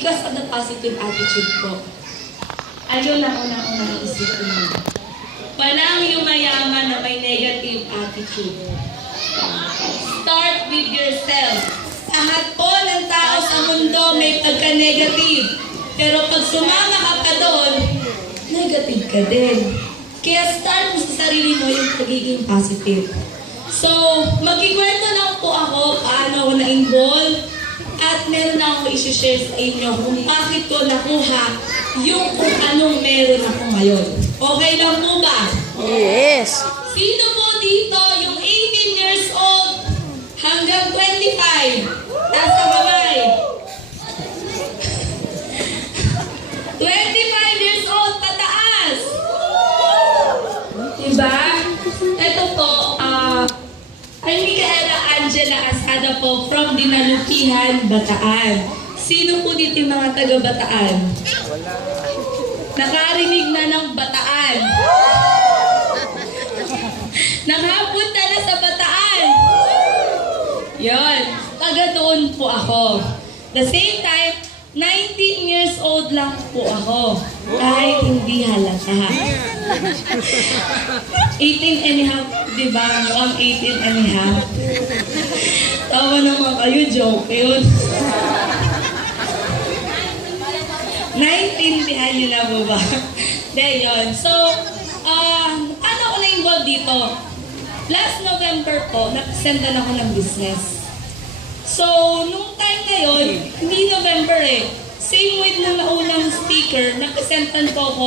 because of the positive attitude po. Ayun ang unang-unang isip ko. Walang yumayaman na may negative attitude. Start with yourself. Lahat po ng tao sa mundo may pagka-negative. Pero pag sumama ka pa doon, negative ka din. Kaya start mo sa sarili mo yung pagiging positive. So, magkikwento lang po ako paano ako na-involve at meron na ako isi-share sa inyo kung bakit ko nakuha yung kung anong meron ako ngayon. Okay lang po ba? Yes. Sino po dito yung 18 years old hanggang 25? Taas ang kamay. 25 years old, pataas! Diba? Ito po, ay Micaela Angela Asada po from Dinalupihan, Bataan. Sino po dito yung mga taga-Bataan? Nakarinig na ng Bataan. Nakapunta na sa Bataan. Yon, taga doon po ako. The same time, 19 years old lang po ako. Kahit hindi halata. 18 and a half, di ba? Ang 18 and a half. Tawa naman kayo, joke yun. Naintindihan niyo na po ba? Then yun. So, ano ako na-involve dito? Last November po, nag-sendan ako ng business. So, nung time na yun, hindi November eh. Same with nung naunang speaker, nag-presentan ko ako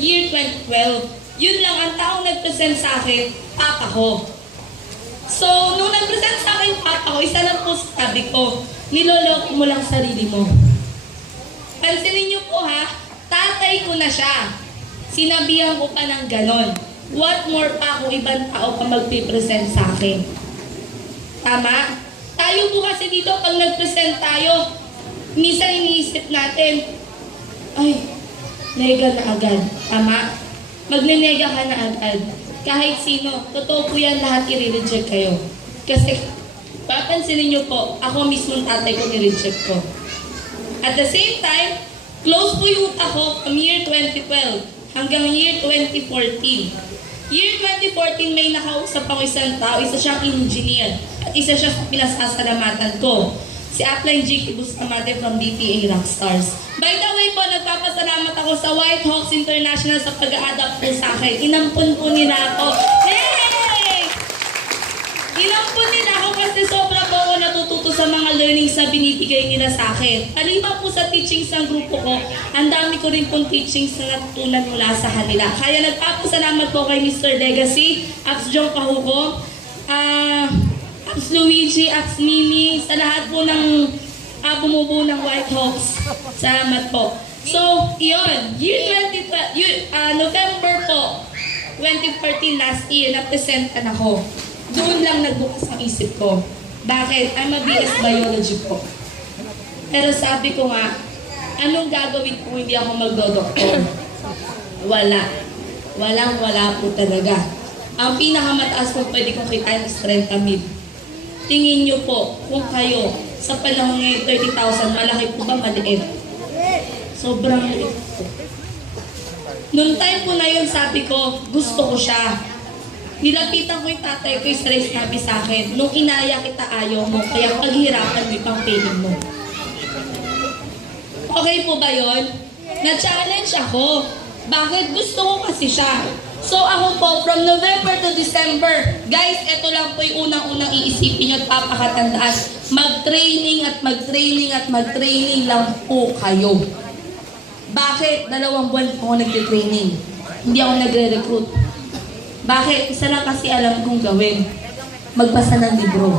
year 2012. Yun lang, ang taong nag-present sa akin, papa ko. So, nung nag-present sa akin, papa ko, isa lang po sabi ko, niloloko mo lang sarili mo. Pansinin niyo po ha, tatay ko na siya. Sinabihan ko pa ng ganon. What more pa kung ibang tao pa magpipresent sa akin? Tama? Tayo po kasi dito, pag nag-present tayo, minsan iniisip natin, ay, nega na agad. Tama? Magnenega ka na agad. Kahit sino, totoo po yan, lahat i-reject kayo. Kasi, papansinin niyo po, ako mismo tatay ko ni-reject ko. At the same time, close po yung utak ko from year 2012 hanggang year 2014. Year 2014, may nakausap ako isang tao, isa siyang engineer, at isa siya sa pinasasalamatan ko. Si Upline Jake Bustamante from DPA Rockstars. By the way po, nagpapasalamat ako sa White Hawks International sa pag-a-adapt po sa akin. Inampun po nila ako. Yay! Inampun nila ako kasi sobra po ako natututo sa mga learnings na binibigay nila sa akin. Paliban po sa teachings ng grupo ko, ang dami ko rin pong teachings na natutunan mula sa kanila. Kaya nagpapasalamat po kay Mr. Legacy, Ax John Cahuco, Ax Luigi, Ax Mimi, sa lahat po ng bumubuo ng White Hawks. Salamat po. So, yun, November po, 2014 last year, napresentan ako. Doon lang nagbukas ang isip ko. Bakit? I'm a BS Biology po. Pero sabi ko nga, anong gagawin kung hindi ako magdodoktor? Wala. Wala po talaga. Ang pinakamataas po pwede kong kitain is 30,000. Tingin nyo po, kung kayo, sa panahon ngayon 30,000, malaki po ba maliit? Sobrang liit po. Noong time po na yun, sabi ko, gusto ko siya. Nilapitan ko yung tatay ko, yung sabi sa akin, nung inaya kita ayaw mo, kaya paghirapan mo yung pang-paying mo. Okay po ba yun? Na-challenge ako. Bakit? Gusto ko kasi siya. So ako po, from November to December, guys, ito lang po yung unang-unang iisipin nyo at papakatandaan. Mag-training at mag-training at mag-training lang po kayo. Bakit? 2 buwan po ako nag-training. Hindi ako nagre-recruit. Bakit? Isa lang kasi alam kong gawin. Magbasa ng libro.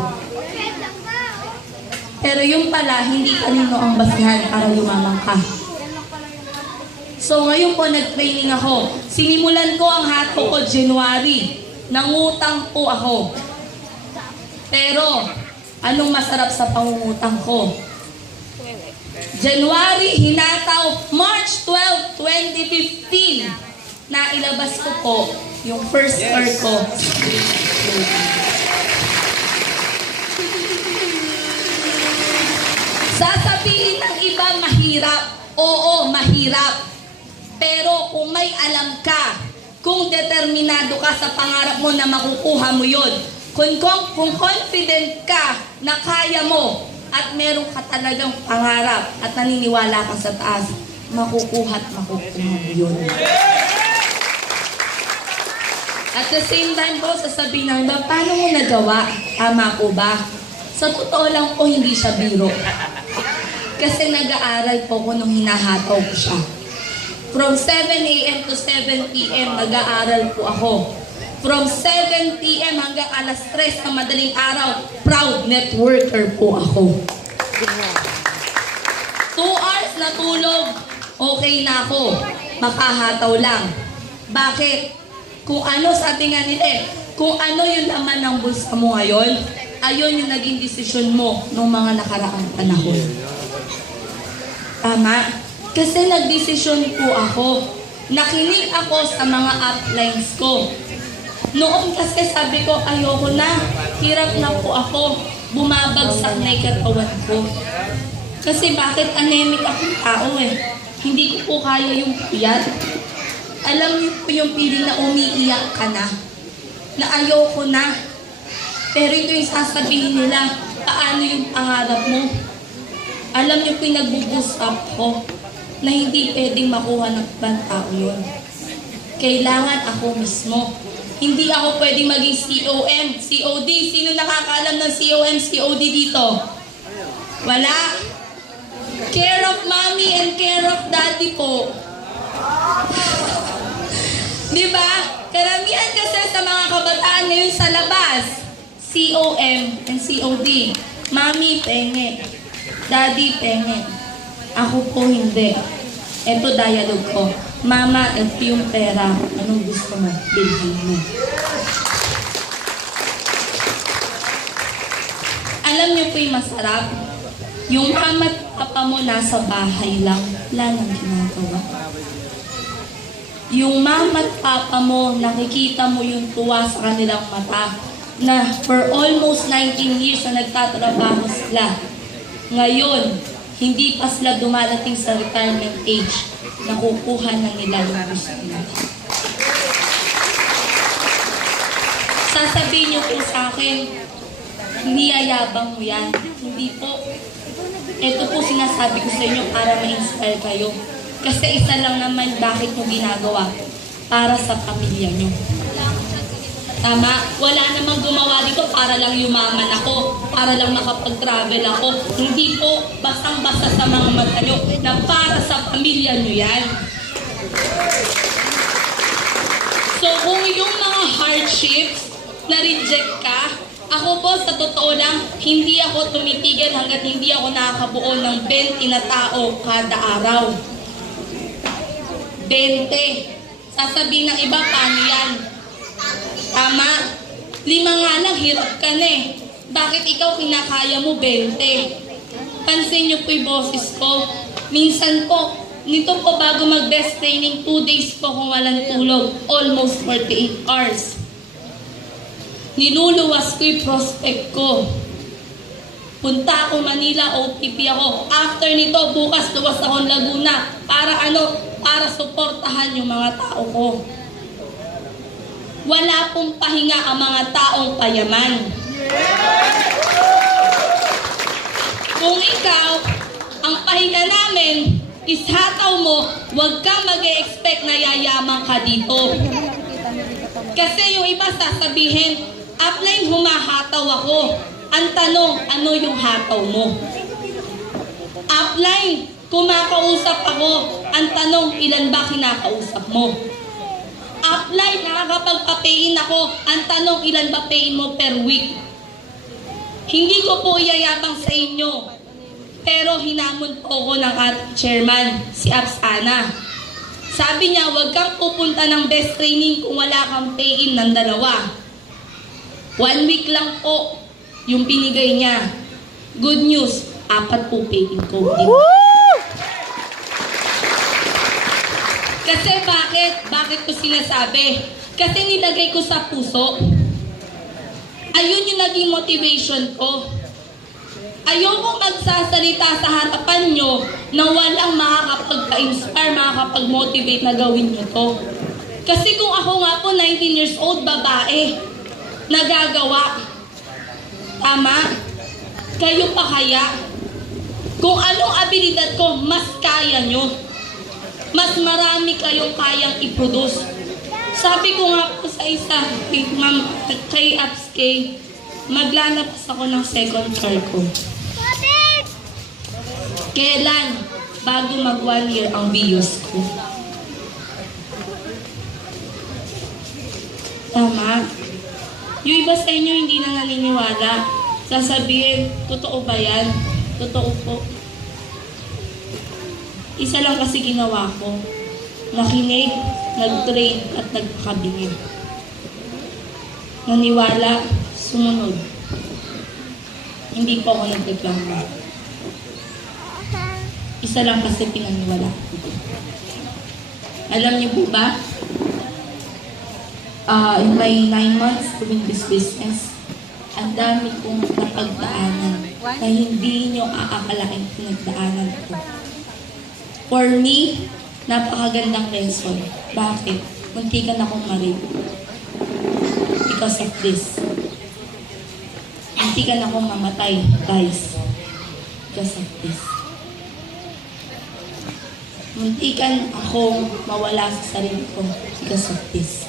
Pero yung pala, hindi kanino ang basahan para lumamang ka. So ngayon po, nag-training ako. Sinimulan ko ang hatko ko January. Nangutang po ako. Pero, anong masarap sa pangungutang ko? January, hinataw, March 12, 2015. Nailabas ko po yung first car ko. Sasabihin ng iba, mahirap. mahirap. Oo, mahirap. Pero kung may alam ka, kung determinado ka sa pangarap mo na makukuha mo yun, kung confident ka na kaya mo at meron ka talagang pangarap at naniniwala ka sa taas, makukuha mo yun. At the same time po, sasabihin ng iba, paano mo nagawa? Tama po ba? Sa totoo lang po, hindi siya biro. Kasi nag-aaral po ko nung hinahataw ko siya. From 7 a.m. to 7 p.m. nag-aaral po ako. From 7 p.m. hanggang alas 3 ng madaling araw, proud networker po ako. 2 hours na tulog, okay na ako. Makahataw lang. Bakit? Kung ano sa ating nila kung ano yung laman ng bulsa mo ngayon, ayun yung naging desisyon mo noong mga nakaraang panahon. Tama? Kasi nagdesisyon po ako. Nakinig ako sa mga uplines ko. Noon kasi sabi ko, ayoko na. Hirap na po ako. Bumabagsak na yung katawan ko. Kasi bakit anemic akong tao eh. Hindi ko po kaya yung puyat. Alam niyo po yung feeling na umiiyak ka na. Na ayoko na. Pero ito yung sasabihin nila, paano yung pangarap mo? Alam niyo po yung nag-boost up ko na hindi pwedeng makuha ng ibang tao yun. Kailangan ako mismo. Hindi ako pwedeng maging COM, COD. Sino nakakaalam ng COM, COD dito? Wala. Care of mommy and care of daddy po. Diba? Karamihan kasi sa mga kabataan ngayon sa labas, COM and COD. Mommy, penge. Daddy, penge. Ako po hindi. Ito dialogue ko. Mama, ito yung pera. Anong gusto mo? Bilhin mo. Alam niyo po yung masarap? Yung mama at papa mo nasa bahay lang. Wala nang ginagawa. Yung mama at papa mo, nakikita mo yung tuwa sa kanilang mata na for almost 19 years na nagtatrabaho sila. Ngayon, hindi pa sila dumarating sa retirement age, nakukuha na nila yung gusto nila. Sasabihin niyo po sa akin, niyayabang mo yan. Hindi po. Ito po sinasabi ko sa inyo para ma-inspire kayo. Kasi isa lang naman bakit mo ginagawa para sa pamilya niyo. Tama? Wala namang gumawa dito para lang yumaman ako, para lang makapag-travel ako. Hindi po basang-basa sa mga mata nyo na para sa pamilya nyo yan. So kung yung mga hardships na reject ka, ako po sa totoo lang, hindi ako tumitigil hanggat hindi ako nakakabuo ng 20 na tao kada araw. 20. Sasabihin ng iba, paano yan? Tama. 5 nga lang, hirap ka na eh. Bakit ikaw kinakaya mo 20? Pansin niyo po yung boses ko. Minsan po, nito po bago mag-best training, 2 days po kung walang tulog. Almost 48 hours. Niluluwas ko yung prospect ko. Punta ako Manila, OTP ako. After nito, bukas luwas akong Laguna. Para ano? Para suportahan yung mga tao ko. Wala pong pahinga ang mga taong payaman. Kung ikaw, ang pahinga namin is hataw mo, huwag kang mag-e-expect na yayaman ka dito. Kasi yung iba sasabihin, upline humahataw ako. Ang tanong, ano yung hataw mo? Upline, kumakausap ako. Ang tanong, ilan ba kinakausap mo? Upline, nakakapagpa-payin ako. Ang tanong, ilan ba payin mo per week? Hindi ko po iyayabang sa inyo. Pero hinamon po ako ng ating chairman, si Apsana. Sabi niya, huwag kang pupunta ng best training kung wala kang pay-in ng 2. 1 week lang po yung pinigay niya. Good news, 4 po pay-in ko. Kasi bakit? Bakit ko sinasabi? Kasi nilagay ko sa puso. Ayun yung naging motivation ko. Ayokong magsasalita sa harapan nyo na walang makakapagpa-inspire, makakapag-motivate na gawin nyo to. Kasi kung ako nga po, 19 years old, babae, nagagawa. Tama? Kayo pa kaya? Kung anong abilidad ko, mas kaya nyo. Mas marami kayong kayang i-produce. Sabi ko nga po sa isa, kay Apps K, maglalabas ako ng second car ko. Kailan? Bago mag 1 year ang bios ko. Tama. Yung iba sa inyo hindi na naniniwala. Sasabihin, totoo ba yan? Totoo po. Isa lang kasi ginawa ko. Nakinig, nag-train at nagpakabingin. Naniwala, sumunod. Hindi po ako nagreklamo. Isa lang kasi pinaniwala. Alam niyo po ba? In my 9 months doing this business, ang dami kong napagdaanan na hindi nyo aakalain pinagdaanan ko. For me, napakagandang lesson. Bakit? Muntikan akong ma-rape. Because of this. Muntikan akong mamatay, guys. Because of this. Muntikan akong mawala sa sarili ko because of this.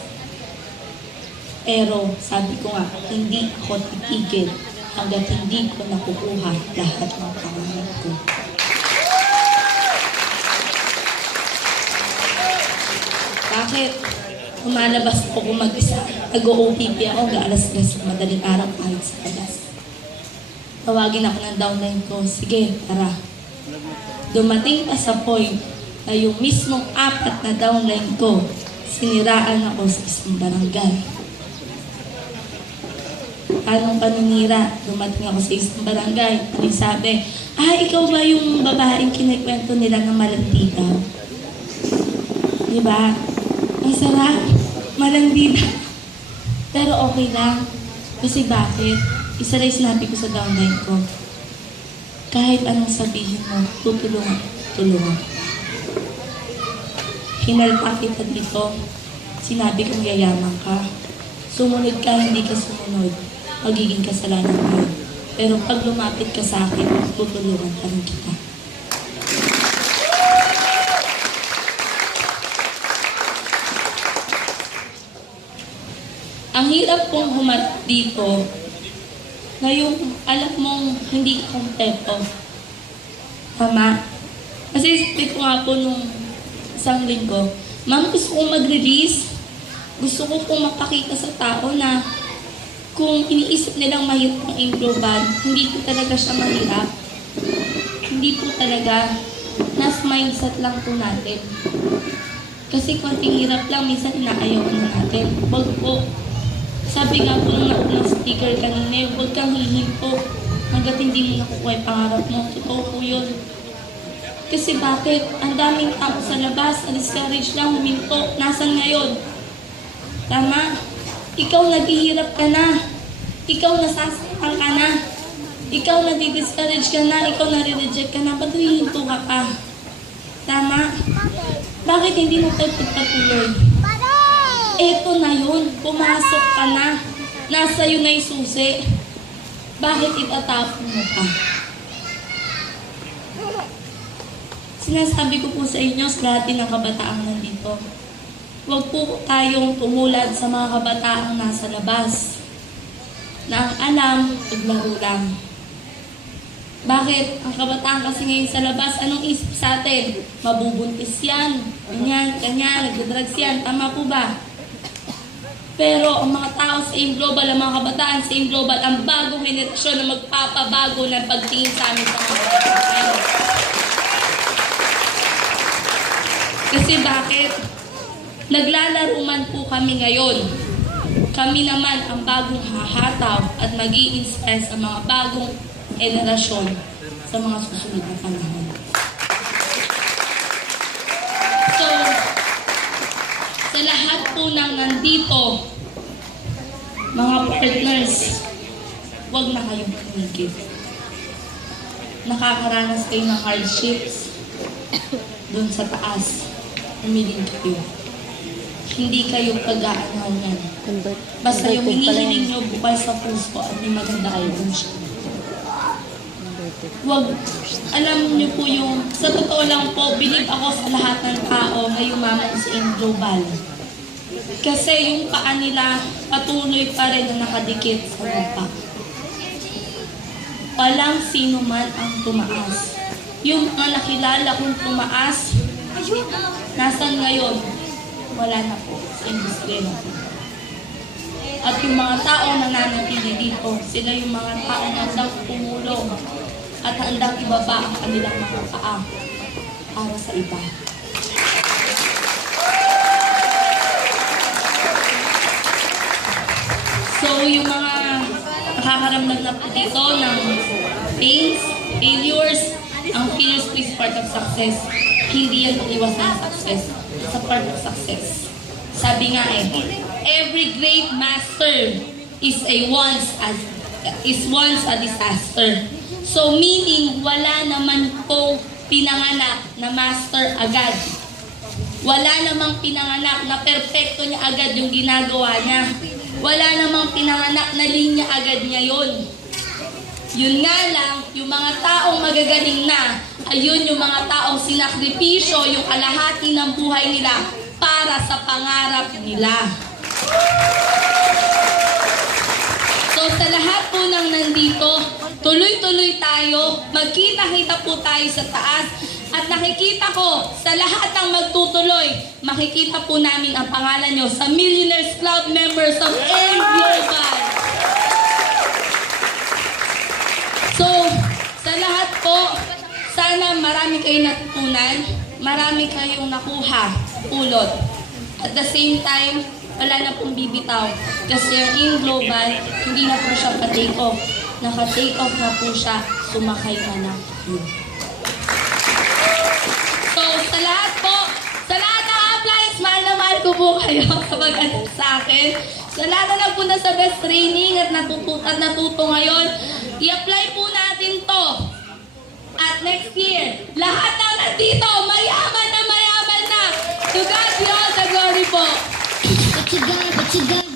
Pero, sabi ko nga, hindi ako titigil hanggat hindi ko nakukuha lahat ng pangarap ko. Bakit? Umalabas po kung mag-isa. Nag-OOPP ako, alas 3 madaling araw kahit sa labas. Tawagin ako ng downline ko, sige, tara. Dumating pa sa point na yung mismong 4 na downline ko, siniraan ako sa isang barangay. Anong paninira? Dumating ako sa isang barangay. Ano sabi? Ikaw ba yung babaeng kinikwento nila ng malandi daw? Diba? Ang sarap. Malandi daw. Pero okay lang. Kasi bakit? Isa rin sinabi ko sa downline ko. Kahit anong sabihin mo, tutulungan. Tulungan. Hinalpak kita dito. Sinabi kong yayaman ka. Sumunod ka, hindi ka sumunod. Magiging kasalanan mo. Pero pag lumapit ka sa akin, tutulungan pa rin kita. Ang hirap pong humat dito na yung alam mong hindi ka kompleto. Tama? Kasi speak ko nga po nung isang linggo, ma'am, gusto kong mag-release. Gusto ko pong mapakita sa tao na kung iniisip nilang mahirap ang Global, hindi po talaga siya mahirap. Hindi po talaga. Nas mindset lang po natin. Kasi konting hirap lang, minsan inaayaw na natin. Huwag po. Sabi nga po ng naunang speaker kanina, huwag kang hihinto hanggat hindi mo nakukuha yung pangarap mo. Totoo po yun. Kasi bakit? Ang daming tao sa labas, na-discourage lang, huminto. Nasaan ngayon? Tama? Ikaw naghihirap ka na. Ikaw nasasaktan ka na. Ikaw nadi-discourage ka na. Ikaw nare-reject ka na. Ba't hihinto ka pa? Tama? Bakit hindi mo tayo pagpatuloy? Eto na yun. Pumasok ka na. Nasa yun na yung susi. Bakit itatapon mo pa? Sinasabi ko po sa inyo sa lahat ng kabataang nandito. Huwag po tayong tumulad sa mga kabataang nasa labas na ang alam, paglaro lang. Bakit? Ang kabataan kasi ngayon sa labas, anong isip sa atin? Mabubuntis yan, ganyan, nagdadrugs yan. Tama po ba? Pero ang mga tao sa AIM Global, ang mga kabataan sa AIM Global, ang bagong henerasyon na magpapabago ng pagtingin sa amin sa mga kabataan. Kasi bakit? Naglalaro man po kami ngayon. Kami naman ang bagong hahataw at mag-i-inspire sa mga bagong henerasyon sa mga susunod na panahon. So, sa lahat po ng nandito, mga partners, huwag na kayong tumigil. nakakaranas kayo ng hardships doon sa taas. Umiling kayo. Hindi kayo pag-aanaw niyan. Basta yung hinihiling nyo bukal sa puso at may maganda kayo dun siya. Wag, alam niyo po yung, sa totoo lang po, believe ako sa lahat ng tao na yumaman sa global. Kasi yung paa nila patuloy pa rin na nakadikit sa lupa. Walang sino man ang tumaas. Yung mga nakilala kong tumaas, nasan ngayon? Wala na po sa industriya. At yung mga tao na nanatili dito, sila yung mga tao na handang tumulong at handang ibaba ang kanilang mga paa para sa iba. So, yung mga nakakaramdam na po dito ng pains, failures, ang failures is part of success. Hindi yan iwasan ng success. It's a part of success. Sabi nga every great master is once a disaster. So meaning, wala naman pong pinanganak na master agad. Wala namang pinanganak na perpekto niya agad yung ginagawa niya. Wala namang pinanganak na linya agad niya yun. Yun nga lang, yung mga taong magagaling na, ayun yung mga taong sinakripisyo yung kalahati ng buhay nila para sa pangarap nila. So sa lahat po ng nandito, tuloy-tuloy tayo, magkita-kita po tayo sa taas, at nakikita ko sa lahat ng magtutuloy, makikita po namin ang pangalan nyo sa Millionaires Club members of M Global. So, sa lahat po, sana marami kayong natutunan, marami kayong nakuha, pulot. At the same time, wala na pong bibitaw. Kasi yung Global, hindi na po siya pa-take off. Naka-take off na po siya, sumakay na na. So, sa lahat po, sa lahat ng appliance, mahal na mahal ko po kayo sa pag-anak sa akin. Sa lahat na nagpunta sa best training at natuto ngayon, i-apply po natin to. At next year, lahat na nandito